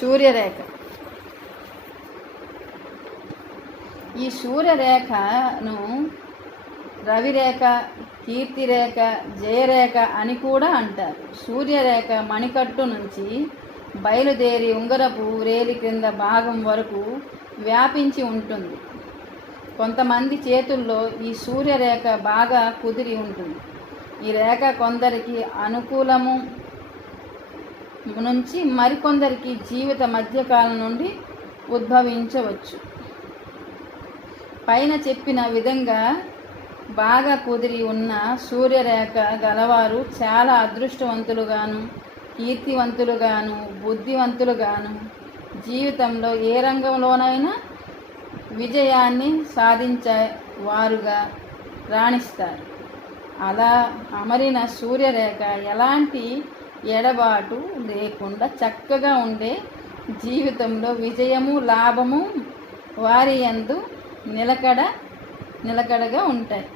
సూర్యరేఖ. ఈ సూర్యరేఖను రవిరేఖ, కీర్తిరేఖ, జయరేఖ అని కూడా అంటారు. సూర్యరేఖ మణికట్టు నుంచి బయలుదేరి ఉంగరపు వ్రేలి క్రింద భాగం వరకు వ్యాపించి ఉంటుంది. కొంతమంది చేతుల్లో ఈ సూర్యరేఖ బాగా కుదిరి ఉంటుంది. ఈ రేఖ కొందరికి అనుకూలము నుంచి మరికొందరికి జీవిత మధ్యకాలం నుండి ఉద్భవించవచ్చు. పైన చెప్పిన విధంగా బాగా కుదిరి ఉన్న సూర్యరేఖ గలవారు చాలా అదృష్టవంతులుగాను, కీర్తివంతులుగాను, బుద్ధివంతులుగాను, జీవితంలో ఏ రంగంలోనైనా విజయాన్ని సాధించే వారుగా రాణిస్తారు. అలా అమరిన సూర్యరేఖ ఎలాంటి ఎడబాటు లేకుండా చక్కగా ఉండే జీవితంలో విజయము, లాభము వారి యందు నిలకడగా ఉంటాయి.